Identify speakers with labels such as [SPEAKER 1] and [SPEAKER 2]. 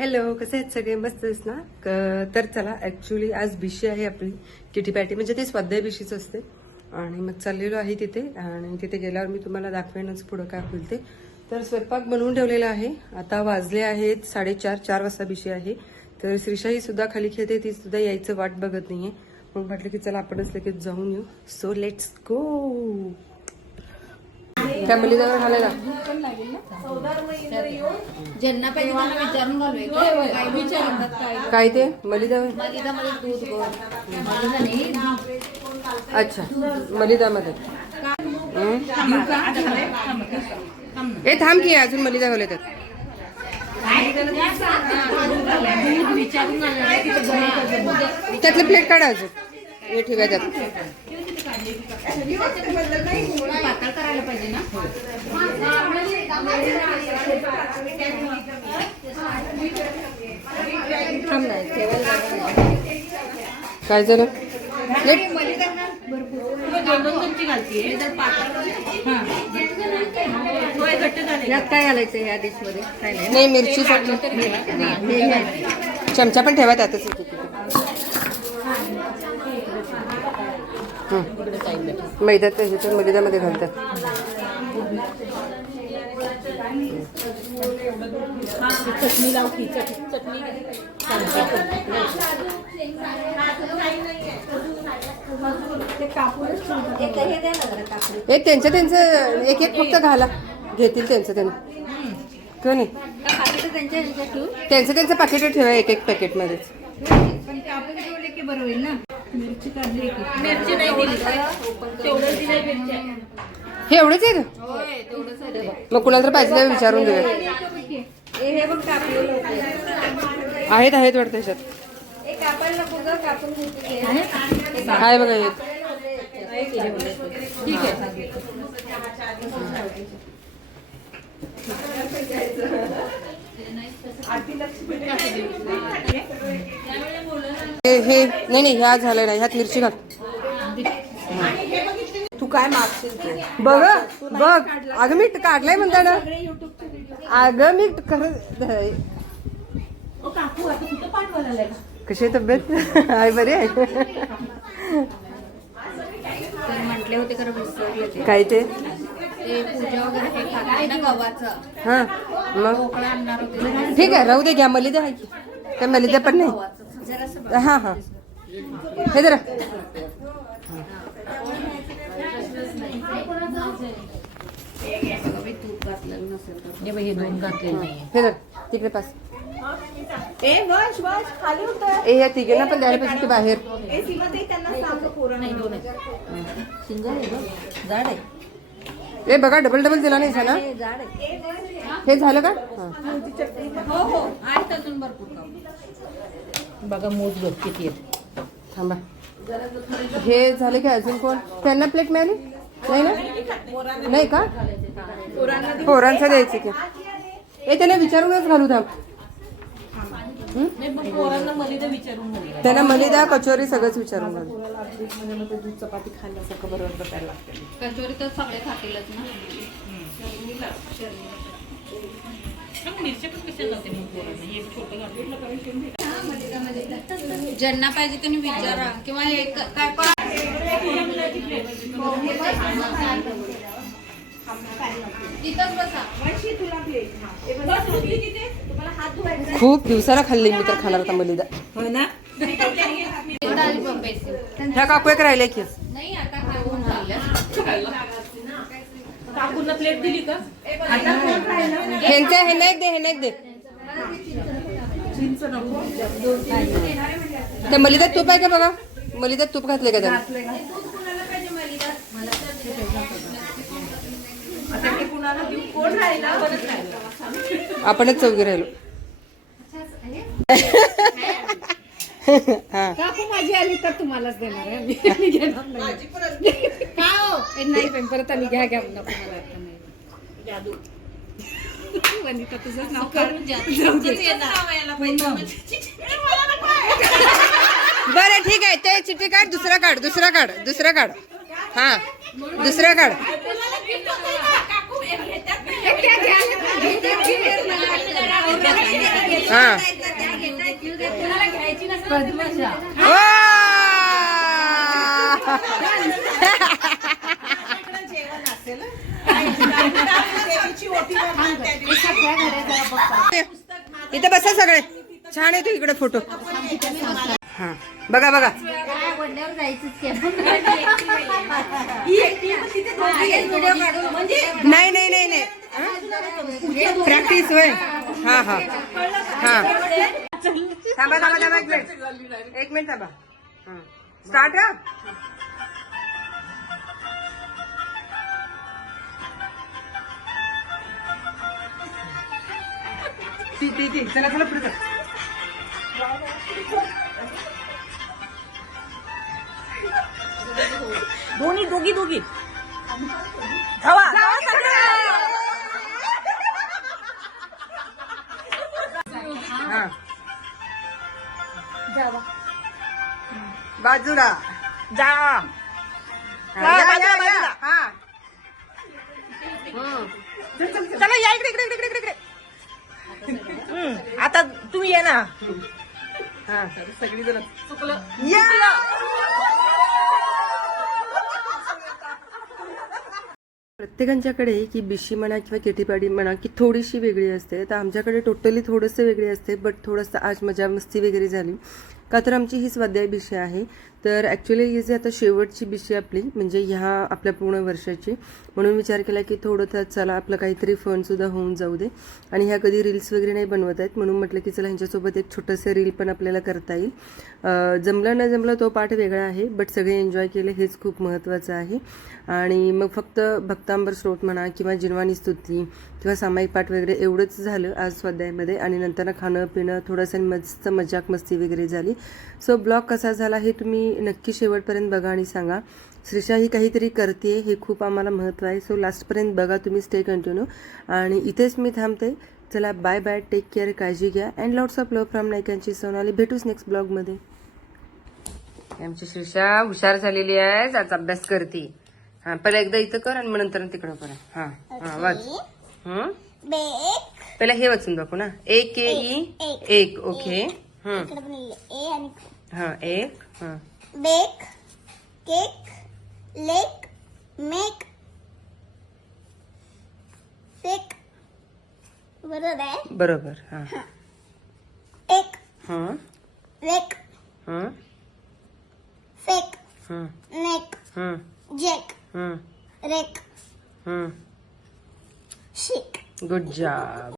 [SPEAKER 1] Hello कसे आहेत सगळे? मस्त आहेस ना? क- तर चला ऍक्च्युली आज बिशी आहे आपली किटी पॅटी म्हणजे ते स्वाध्याय बिशीच असते. आणि मग चाललेलो आहे तिथे. आणि तिथे गेल्यावर मी तुम्हाला दाखवेनच पुढं काय होईल ते. तर स्वयंपाक बनवून ठेवलेला आहे. आता वाजले आहेत साडेचार चार वाजता बिशी आहे. तर श्रीशाही सुद्धा खाली खेळते ती सुद्धा यायचं वाट बघत नाहीये. मग म्हटलं की चला आपणच लगेच जाऊन येऊ. सो लेट्स गो त्या मुलीजवळ घालायला.
[SPEAKER 2] ज्यांना पाहिजे त्यांना विचारून घालूया. काय विचारतात काय
[SPEAKER 1] काय ते? मलिदा
[SPEAKER 2] मलिदामध्ये दूध गोड. मलिदा नाही
[SPEAKER 1] अच्छा मलिदामध्ये. हं? ए थांब की अजून मलिदा
[SPEAKER 2] विचारून घालणार
[SPEAKER 1] त्यातलं प्लेट काढा अजून. हे ठेवा त्यात.
[SPEAKER 2] पातळ करायला पाहिजे ना.
[SPEAKER 1] काय झालं.
[SPEAKER 3] यात काय घालायचं ह्या डिशमध्ये? काय नाही.
[SPEAKER 1] नाही मिरची चमचा पण ठेवा त्यातच एक एक. हं. मैद्यात ह्याच्या मैद्यामध्ये घालतात.
[SPEAKER 2] चटणी लावती चटणी
[SPEAKER 3] एक हे
[SPEAKER 1] त्यांचं त्यांचं एक एक फक्त घाला. घेतील त्यांचं त्यांनी. किंवा नाही त्यांचं त्यांचं पाकिट ठेवा एक एक पॅकेटमध्येच
[SPEAKER 3] पण कापून ठेवले की बरं होईल ना? मिरची काढली की
[SPEAKER 2] मिरची नाही दिली. तेवढं दिलंय मिरची.
[SPEAKER 1] हे एवढंच आहे का?
[SPEAKER 2] होय तेवढंच आहे ते.
[SPEAKER 1] मग कुणाला तर पाहिजे विचारून घेऊया.
[SPEAKER 3] होतं.
[SPEAKER 1] आहेत आहेत वाटतं त्याच्यात
[SPEAKER 3] हे
[SPEAKER 1] आहे बघा हे
[SPEAKER 2] ठीक आहे
[SPEAKER 1] हे नाही नाही ह्या झालं नाही ह्यात मिरची घाल.
[SPEAKER 3] तू काय मागशील ते?
[SPEAKER 1] बघ बघ. अगं मी काढलाय म्हणता ना. अगं मी खरं? कशी तब्येत? आहे बरी आहे?
[SPEAKER 3] म्हटले होते खरं
[SPEAKER 1] काय ते?
[SPEAKER 3] ते पूजा वगैरे हे खाते ना गव्हाचं.
[SPEAKER 1] हा मग? ठीक आहे राहू दे घ्या. मलिदा आहे की. काय मलिदा पण नाही.
[SPEAKER 3] जरासं
[SPEAKER 1] हा हा. हे जरा.
[SPEAKER 2] हे बघ, हे दोन
[SPEAKER 1] हे जर तिकडे पास.
[SPEAKER 4] ए वश वश खाली होतं
[SPEAKER 1] ए ह्या तिघांना पण द्यायला पाहिजे की बाहेर.
[SPEAKER 4] ए सीमा ते त्यांना सांग
[SPEAKER 2] नाही दोन शिंगा आहे बघ. जाड आहे.
[SPEAKER 1] ए बघा डबल डबल दिला नाही ना?
[SPEAKER 3] हे जाड आहे.
[SPEAKER 1] हे झालं का? हा.
[SPEAKER 2] हो हो. आहेत अजून भरपूर. बघा मोज बघ किती आहेत.
[SPEAKER 1] थांबा. हे झाले का अजून कोण? त्यांना प्लेट मिळाली? नाही ना? नाही का? पोरांचं द्यायचं की. ए त्यांना विचारूनच घालू थांब. त्यांना मलिदा कचोरी सगळंच विचारून घालू.
[SPEAKER 4] दूध चपाती खाल्ल्यासारखं बरोबर बसायला लागतं
[SPEAKER 3] कचोरी तर सगळे खातीलच ना.
[SPEAKER 2] मग मिरच्या पण कशाला लावते. हे
[SPEAKER 3] ज्यांना पाहिजे त्यांनी विचारा. किंवा हे काय पण तिथंच बसा.
[SPEAKER 4] हा हात
[SPEAKER 1] खूप दिवसाला खाल्ली मी तर खाणार आता मलिदा.
[SPEAKER 4] हो ना?
[SPEAKER 1] ह्या काकू एक राहिले की.
[SPEAKER 3] नाही आता खाऊन
[SPEAKER 2] काकूंना प्लेट दिली का?
[SPEAKER 1] ह्यांचं ह्यांना एक दे ह्यांना एक दे. त्या मलिदात तूप आहे का बघा? मलिदात तूप घातले का त्यात
[SPEAKER 4] आता मी कुणाला देऊ? कोण राहिला? परत राहिला.
[SPEAKER 1] आपणच चौघी राहिलो. हा.
[SPEAKER 3] काकू माझी आली तर तुम्हालाच देणार आहे. हो? परत. आम्ही घ्या घ्या म्हणलं तुम्हाला आता नाही
[SPEAKER 4] जादू
[SPEAKER 3] वनिता तुझंच नाव करून
[SPEAKER 1] बरं ठीक आहे. ते चिठ्ठी काढ दुसरा काढ दुसरा काढ दुसरा काढ. हा दुसरा काढ.
[SPEAKER 4] काकू हे.
[SPEAKER 1] हा
[SPEAKER 2] पद्मजा
[SPEAKER 1] इथे बसा सगळे. छान आहे तू इकडे फोटो. हा. बघा बघा. नाही नाही नाही नाही. प्रॅक्टिस होय. हा हा. हा. थांबा थांबा थांबा एक मिनिट. एक मिनिट थांबा. स्टार्ट ती ती ती चला चला पुढे.
[SPEAKER 4] दोन्ही दोघी दोघी धावा
[SPEAKER 1] हा बाजूला
[SPEAKER 4] जा
[SPEAKER 1] हा, या,
[SPEAKER 4] बाजूला,
[SPEAKER 1] या, या.
[SPEAKER 4] बाजूला.
[SPEAKER 1] हा. हम्म.
[SPEAKER 4] चला या इकडे इकडे इकडे इकडे इकडे आता तुम्ही ये ना.
[SPEAKER 1] सगळी
[SPEAKER 4] जण चुकलं.
[SPEAKER 1] प्रत्येकांच्याकडे की बिशी म्हणा किंवा केटीपाडी म्हणा की थोडीशी वेगळी असते. तर आमच्याकडे टोटली थोडंसं वेगळी असते बट थोडंसं आज मजा मस्ती वगैरे झाली. का तर आमची ही स्वाध्याय बिशी आहे. तर ॲक्च्युली ही जी आता शेवटची बिशी आपली म्हणजे ह्या आपल्या पूर्ण वर्षाची म्हणून विचार केला की थोडं तर चला आपलं काहीतरी फनसुद्धा होऊन जाऊ दे. आणि ह्या कधी रील्स वगैरे नाही बनवत आहेत म्हणून म्हटलं की चला ह्यांच्यासोबत एक छोटंसं रील पण आपल्याला करता येईल. जमलं न जमलं तो पाठ वेगळा आहे बट सगळे एन्जॉय केले हेच खूप महत्त्वाचं आहे. आणि मग फक्त भक्तांबर स्रोत म्हणा किंवा जिनवानी स्तुती किंवा सामायिक पाठ वगैरे एवढंच झालं आज स्वाध्यायामध्ये. आणि नंतर खाणं पिणं थोडंसं मस्त मजाक मस्ती वगैरे झाली. सो ब्लॉग कसा झाला हे तुम्ही नक्की शेवटपर्यंत बघा आणि सांगा. श्रीषा ही काहीतरी करते हे खूप आम्हाला महत्त्व आहे. सो लास्टपर्यंत बघा तुम्ही स्टे कंटिन्यू आणि इथेच मी थांबते. चला बाय बाय टेक केअर काळजी घ्या. And lots of love from नायकांची Sonali. भेटूच नेक्स्ट ब्लॉगमध्ये आमची श्रीषा हुशार झालेली आहे आज अभ्यास करते. हा पहिला एकदा इथं कर आणि मग नंतर तिकडं कर. हा हा वाच. हं? पहिला हे वाचून दाखव ना. A K E. एक ओके. हं.
[SPEAKER 5] ए आणि
[SPEAKER 1] हा एक हा।
[SPEAKER 5] Bake cake lake make fake बरोबर आहे
[SPEAKER 1] बरोबर हा।
[SPEAKER 5] एक
[SPEAKER 1] हं।
[SPEAKER 5] लेक
[SPEAKER 1] हं।
[SPEAKER 5] फेक
[SPEAKER 1] हं।
[SPEAKER 5] नेक
[SPEAKER 1] हं।
[SPEAKER 5] जेक
[SPEAKER 1] हं।
[SPEAKER 5] रेक।
[SPEAKER 1] हं।
[SPEAKER 5] शिक
[SPEAKER 1] गुड जॉब।